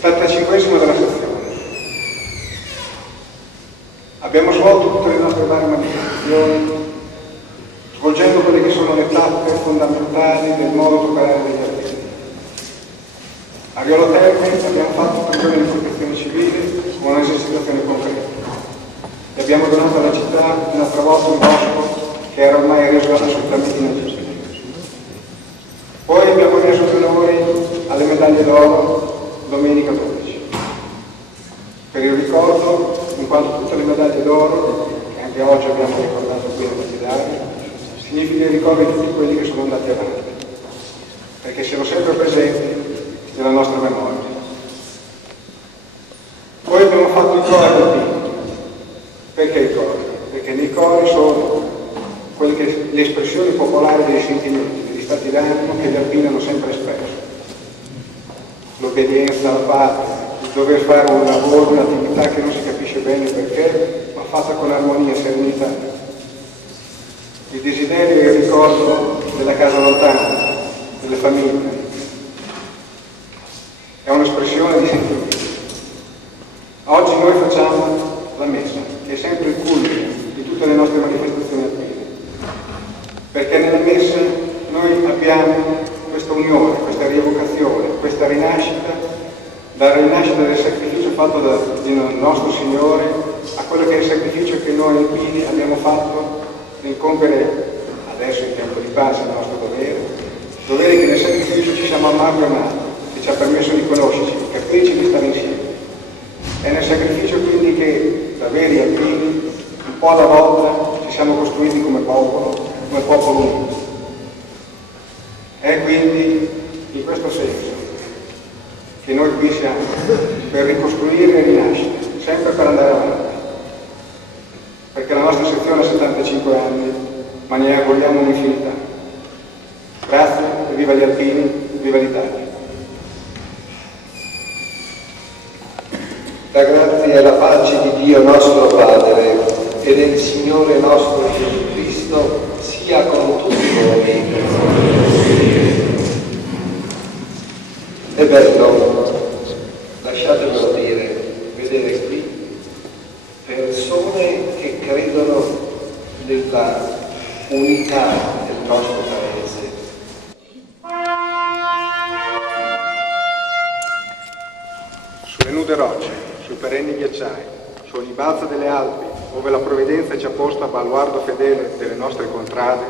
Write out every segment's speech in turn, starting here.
75esimo della sezione. Abbiamo svolto tutte le nostre varie manifestazioni, svolgendo quelle che sono le tappe fondamentali del modo di operare degli artisti. A Riolo Terme abbiamo fatto 3 giorni di protezione civile con un'esercitazione concreta e abbiamo donato alla città un'altra volta un bosco che era ormai reso assolutamente inaccessibile. Poi abbiamo reso gli onori alle medaglie d'oro domenica 12. Per il ricordo, in quanto tutte le medaglie d'oro, che anche oggi abbiamo ricordato qui nel lapidario, significa il ricordo di tutti quelli che sono andati avanti, perché siano sempre presenti nella nostra memoria. Poi abbiamo fatto i cori alpini. Perché i cori? Perché nei cori sono le espressioni popolari dei sentimenti, degli stati d'animo che gli alpini hanno sempre espresso. L'obbedienza al padre, il dover fare un lavoro, un'attività che non si capisce bene perché, ma fatta con armonia e serenità. Il desiderio e il ricordo della casa lontana, delle famiglie. È un'espressione di sentimento. Oggi noi facciamo la messa, che è sempre il culmine di tutte le nostre manifestazioni alpine. Perché nella messa noi abbiamo questa unione, questa rievocazione, questa rinascita, dalla rinascita del sacrificio fatto dal nostro Signore a quello che è il sacrificio che noi alpini abbiamo fatto nel compiere adesso in tempo di pace il nostro dovere che nel sacrificio ci siamo amati e amati, che ci ha permesso di conoscerci, di capirci, di stare insieme. È nel sacrificio quindi che da veri alpini, un po' alla volta, ci siamo costruiti come popolo unito. È quindi in questo senso che noi qui siamo, per ricostruire e rinascere, sempre per andare avanti. Perché la nostra sezione ha 75 anni, ma ne auguriamo un'infinità. Grazie e viva gli alpini, viva l'Italia. La grazia e la pace di Dio nostro Padre e del Signore nostro Gesù Cristo sia con tutti voi. È bello, lasciatemelo dire, vedere qui persone che credono nella unità del nostro Paese. Sulle nude rocce, sui perenni ghiacciai, su ogni balza delle Alpi, dove la provvidenza ci ha posto a baluardo fedele delle nostre contrade,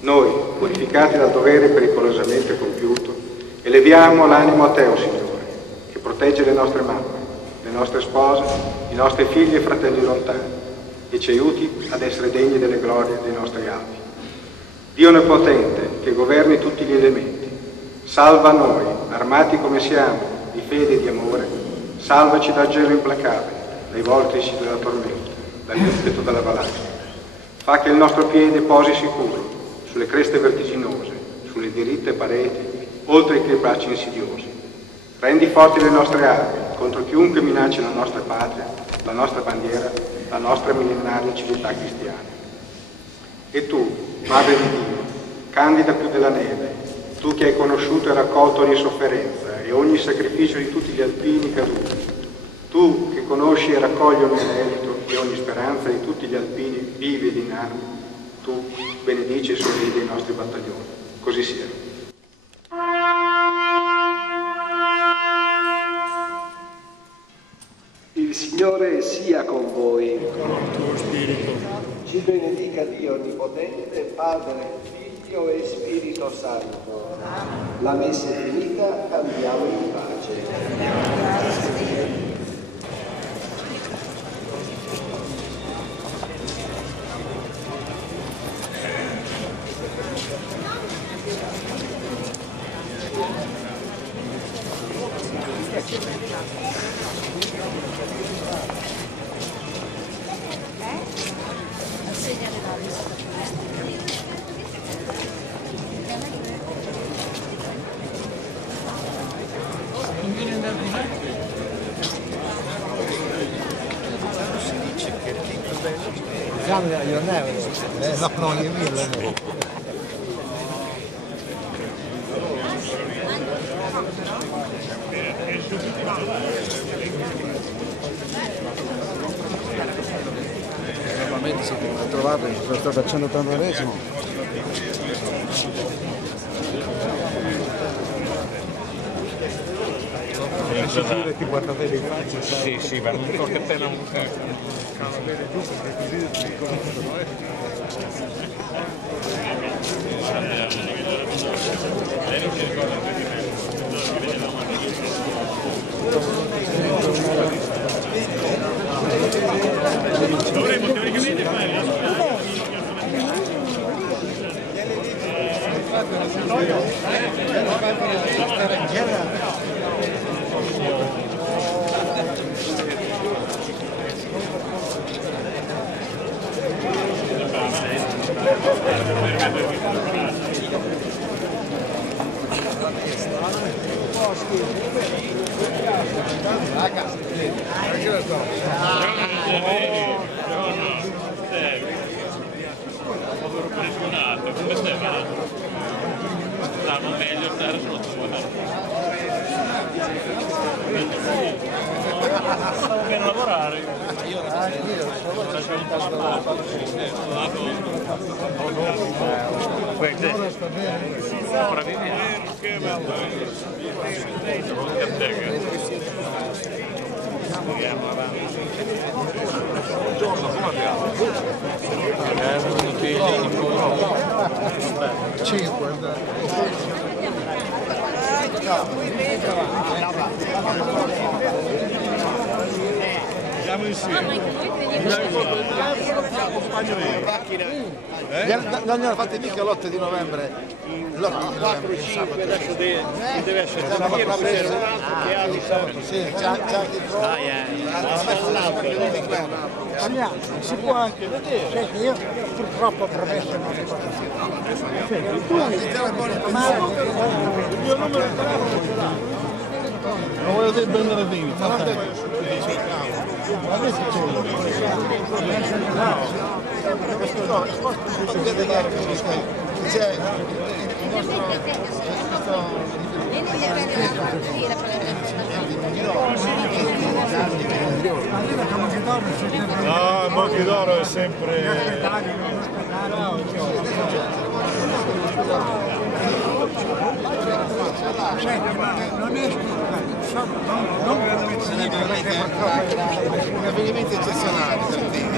noi, purificati dal dovere pericolosamente compiuto, eleviamo l'animo a te, o Signore, che protegge le nostre mamme, le nostre spose, i nostri figli e fratelli lontani, e ci aiuti ad essere degni delle glorie dei nostri alpi. Dio Onnipotente, che governi tutti gli elementi, salva noi, armati come siamo, di fede e di amore, salvaci dal gelo implacabile, dai vortici della tormenta, dall'impeto della valanga. Fa che il nostro piede posi sicuro sulle creste vertiginose, sulle diritte pareti, oltre che i bracci insidiosi. Rendi forti le nostre armi contro chiunque minacci la nostra patria, la nostra bandiera, la nostra millenaria civiltà cristiana. E tu, Madre di Dio, candida più della neve, tu che hai conosciuto e raccolto ogni sofferenza e ogni sacrificio di tutti gli alpini caduti, tu che conosci e raccogli ogni merito e ogni speranza di tutti gli alpini vivi ed in armi, tu benedici e sorridi i nostri battaglioni. Così sia. Il Signore sia con voi. Con il tuo spirito. Ci benedica Dio Onnipotente, Padre, Figlio e Spirito Santo. La messa è finita, andiamo in pace. Io no, io mi Finalmente si è trovato, sono stato al 189esimo. Ti guarda bene in faccia. Sì, sì, ma non so che te non Bene giù perché così ti conoscono. dovremmo teoricamente fare come stai facendo? Stavo meglio stare sotto. Stavo bene a lavorare. Io buongiorno, come abbiamo? Siamo insieme. Non ne hanno fatte mica l'8 di novembre. L'8 di novembre, sabato. Adesso deve essere stamattina c'era un altro che ha di sabato. Sì, c'è anche il Si può anche vedere. Senti, io purtroppo promesso non le posso fare. Il mio numero di telefono ce l'ha. Non voglio dire Bernardini. Adesso c'è no, il Monchidoro è sempre non è un avvenimento eccezionale, Santini.